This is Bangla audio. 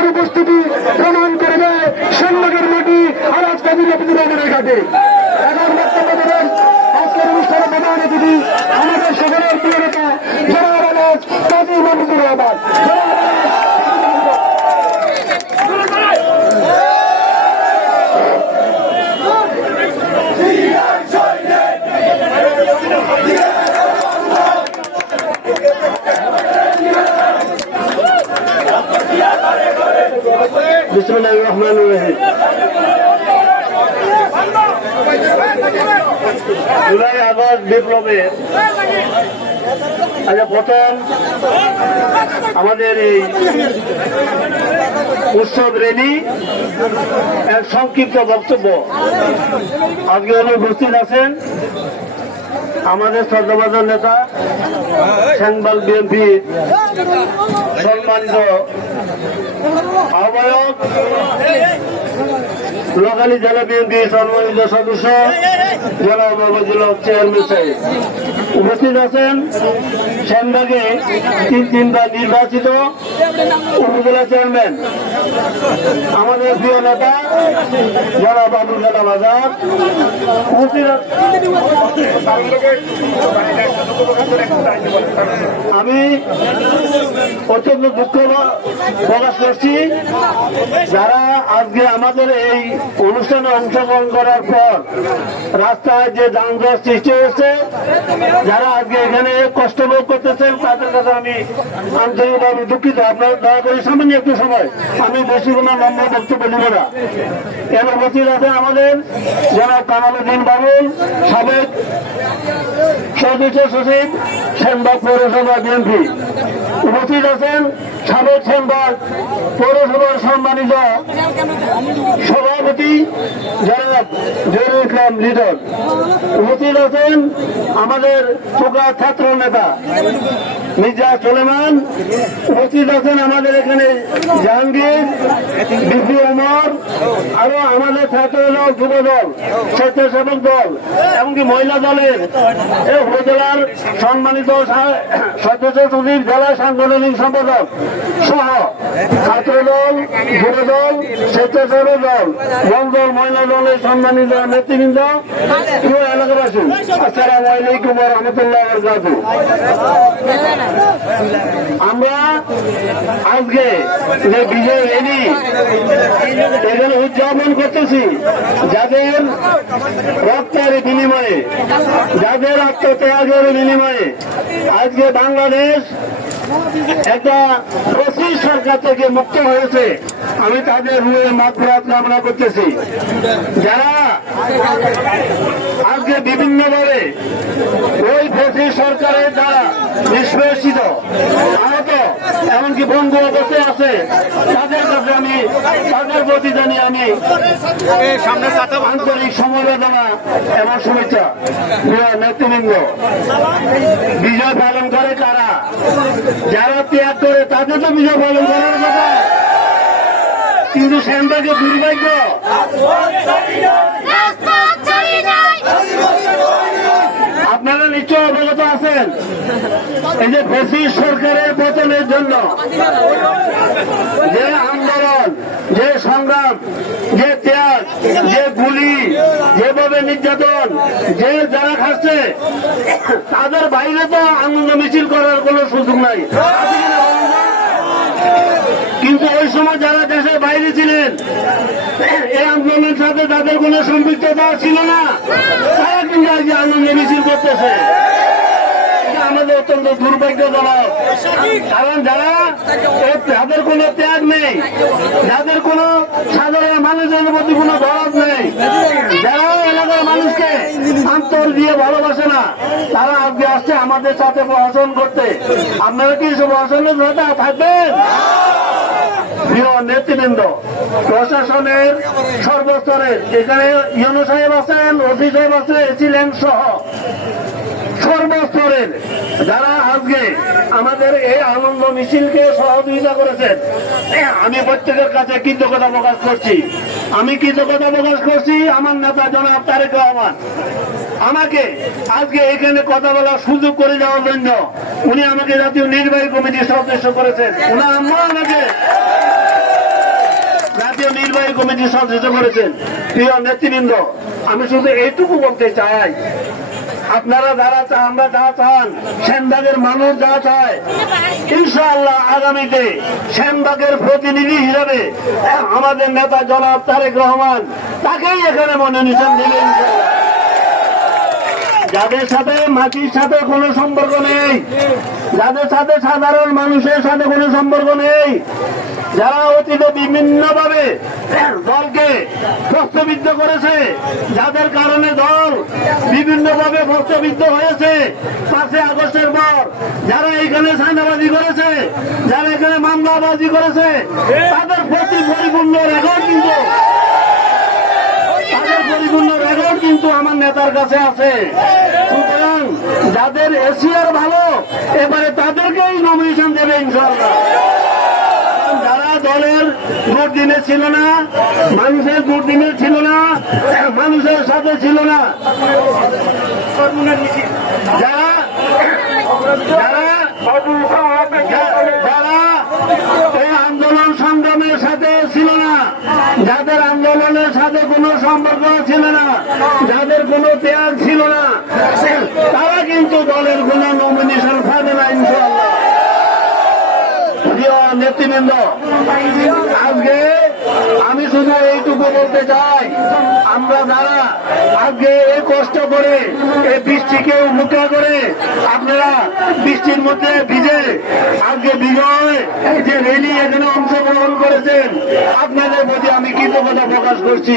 আমাদের উপস্থিতি প্রমাণ করবে সেনবাগের মাটি আর আজকে বিজেপি রোগের ঘাটে। এখন বক্তব্য দেবেন, আজকের অনুষ্ঠানে প্রধান অতিথি আমাদের সকলের প্রিয় নেতা জনাব আলাজ কাজী মাহমুদুর রহমান জনাব আলাজ বিসমুল্লাহ রহমান রহিম জুলাই আগস্ট বিপ্লবে। আচ্ছা প্রথম আমাদের এই উৎসব রেলি এক সংক্ষিপ্ত বক্তব্য। আজকে উনি উপস্থিত আছেন আমাদের শ্রদ্ধাবাদন নেতা সেনবাল বিএনপি সম্মানিত আহ্বায়ক লোকালি জেলা বিএনপি সম্মানিত সদস্য জেলা উপজেলা চেয়ারম্যান সাহেব। উপস্থিত আছেন সেনবাগে তিন তিনবার নির্বাচিত উপজেলা চেয়ারম্যান। আমাদের প্রিয় নেতা, জনাব বাবুল কালাম আজাদ। আমি অত্যন্ত দুঃখ প্রকাশ করছি। যারা আজকে আমাদের এই অনুষ্ঠানে অংশগ্রহণ করার পর রাস্তায় যে যানজট সৃষ্টি হয়েছে, যারা আজকে এখানে কষ্ট ভোগ করতেছেন, তাদের কাছে আমি আন্তরিকভাবে দুঃখিত। আপনার দয়া করে সামান্য একটু সময়। আমি বেশি কোনো লম্বা বক্তব্য নেব না। এর উপস্থিত আছেন আমাদের জনাব কামালুদ্দিন বাবুল সাবেক সদস্য সচিব, সেনবাগ পৌরসভা বিএনপি। উপস্থিত আছেন সাবেক চেম্বার পৌরসভার সম্মানিত সভাপতি, জনাব জহিরুল ইসলাম লিডর উপস্থিত আছেন আমাদের টোকা ছাত্র নেতা মির্জা সোলেমান উপস্থিত আছেন আমাদের এখানে জাহাঙ্গীর, বিপি ওমর, আরও আমাদের ছাত্র দল যুব দল স্বেচ্ছাসেবক দল, এমনকি মহিলা দলের উপজেলার সম্মানিত সচিব জেলা সাংগঠনিক সম্পাদক সহ ছাত্র দল যুব দল স্বেচ্ছাসেবক দল বল দল, মহিলা দলের সম্মানিত নেতৃবৃন্দ এলাকাবাসী, আসসালামু আলাইকুম রহমতুল্লাহ বরকাতুহ। আমরা আজকে যে বিজয় এনি এখানে উদযাপন করতেছি, যাদের রক্তের বিনিময়ে, যাদের আত্মত্যাগের বিনিময়ে, আজকে বাংলাদেশ একটা পঁচিশ সরকার থেকে মুক্ত হয়েছে। আমি তাদের রুয়ে মাত্রাত কামনা করতেছি। যারা আজকে বিভিন্নভাবে ওই ফেসি সরকারের দ্বারা নিষ্পেষিত, আহত, এমনকি বন্ধু অবস্থায় আছে, তাদের তাদের প্রতি জানি আমি। আন্তরিক সমবেদনা এবং শুভেচ্ছা। প্রিয় নেতৃবৃন্দ, বিজয় পালন করে তারা যারা ত্যাগ করে, তাদের তো বিজয় পালন করার কথা। কিন্তু সেনটাকে দুর্ভাগ্য। আপনারা নিশ্চয় অবগত আছেন, এই যে ফেসিস সরকারের পতনের জন্য। যে আন্দোলন যে সংগ্রাম, যে ত্যাগ, যে গুলি, যেভাবে নির্যাতন, যে যারা খাচ্ছে, তাদের বাইরে তো আনন্দ মিছিল করার কোনো সুযোগ নাই। কিন্তু ওই সময় যারা দেশের বাইরে ছিলেন, এই আন্দোলনের সাথে তাদের কোনো সম্পৃক্ততা ছিল না। তারা কিন্তু আজকে আনন্দ মিছিল করতেছে। আমাদের অত্যন্ত দুর্ভাগ্যজনক। কারণ যারা যাদের কোনো ত্যাগ নেই, যাদের কোনো সাধারণ মানুষের প্রতি কোনো দরদ নেই, যারা এলাকার মানুষকে অন্তর দিয়ে ভালোবাসে না, তারা আজকে আসছে আমাদের সাথে প্রশাসন করতে। আপনারা কি প্রশাসনের সাথে থাকবেন? প্রিয় নেতৃবৃন্দ, প্রশাসনের সর্বস্তরের এখানে ইউনো সাহেব আছেন, ওসি সাহেব আছে এসিলেন সহ সর্বস্তরের যারা আজকে আমাদের এই আনন্দ মিছিলকে সহযোগিতা করেছেন আমি প্রত্যেকের কাছে কৃতজ্ঞতা প্রকাশ করছি। আমি কৃতজ্ঞতা প্রকাশ করছি আমার নেতা জনাব তারেক রহমান। আমাকে আজকে এখানে কথা বলার সুযোগ করে দেওয়ার জন্য উনি আমাকে জাতীয় নির্বাহী কমিটির সদস্য করেছেন। উনি আম্মা আমাকে জাতীয় নির্বাহী কমিটি সদস্য করেছেন। প্রিয় নেতৃবৃন্দ, আমি শুধু এইটুকু বলতে চাই আপনারা যারা চান, আমরা যা চান সেনবাগের মানুষ যা চায়, ইনশাআল্লাহ আগামীতে সেনবাগের প্রতিনিধি হিসাবে আমাদের নেতা জনাব তারেক রহমান, তাকেই এখানে মনোনীত দেবেন। যাদের সাথে মাটির সাথে কোনো সম্পর্ক নেই, যাদের সাথে সাধারণ মানুষের সাথে কোনো সম্পর্ক নেই যারা অতীতে বিভিন্ন ভাবে দলকে প্রশ্নবিদ্ধ করেছে, যাদের কারণে দল বিভিন্ন ভাবে প্রশ্নবিদ্ধ হয়েছে পাঁচে আগস্টের পর যারা এখানে সাইনাবাজি করেছে, যারা এখানে মামলাবাজি করেছে, তাদের প্রতি পরিপূর্ণ রেকর্ড কিন্তু, তাদের পরিপূর্ণ রেকর্ড কিন্তু আমার নেতার কাছে আছে। সুতরাং যাদের এশিয়ার ভালো, এবারে তাদেরকেই নমিনেশন দেবে ইনশাল্লাহ যারা দলের ভোট দিনে ছিল না, মানুষের ভোট দিনে ছিল না, মানুষের সাথে ছিল না। আন্দোলন সংগ্রামের সাথে ছিল না, যাদের আন্দোলনের সাথে কোনো সম্পর্ক ছিল না, যাদের কোনো ত্যাগ ছিল না, তারা কিন্তু দলের কোনো নমিনেশন পাবে না ইনশাল্লাহ প্রিয় নেতৃবৃন্দ, আজকে আমি শুধু এইটুকু বলতে চাই, আমরা যারা আজকে এই কষ্ট করে এই বৃষ্টিকে উপেক্ষা করে আপনারা বৃষ্টির মধ্যে ভিজে আজকে বিজয় যে রেলি এখানে অংশগ্রহণ করেছেন, আপনাদের প্রতি আমি কৃতজ্ঞতা প্রকাশ করছি।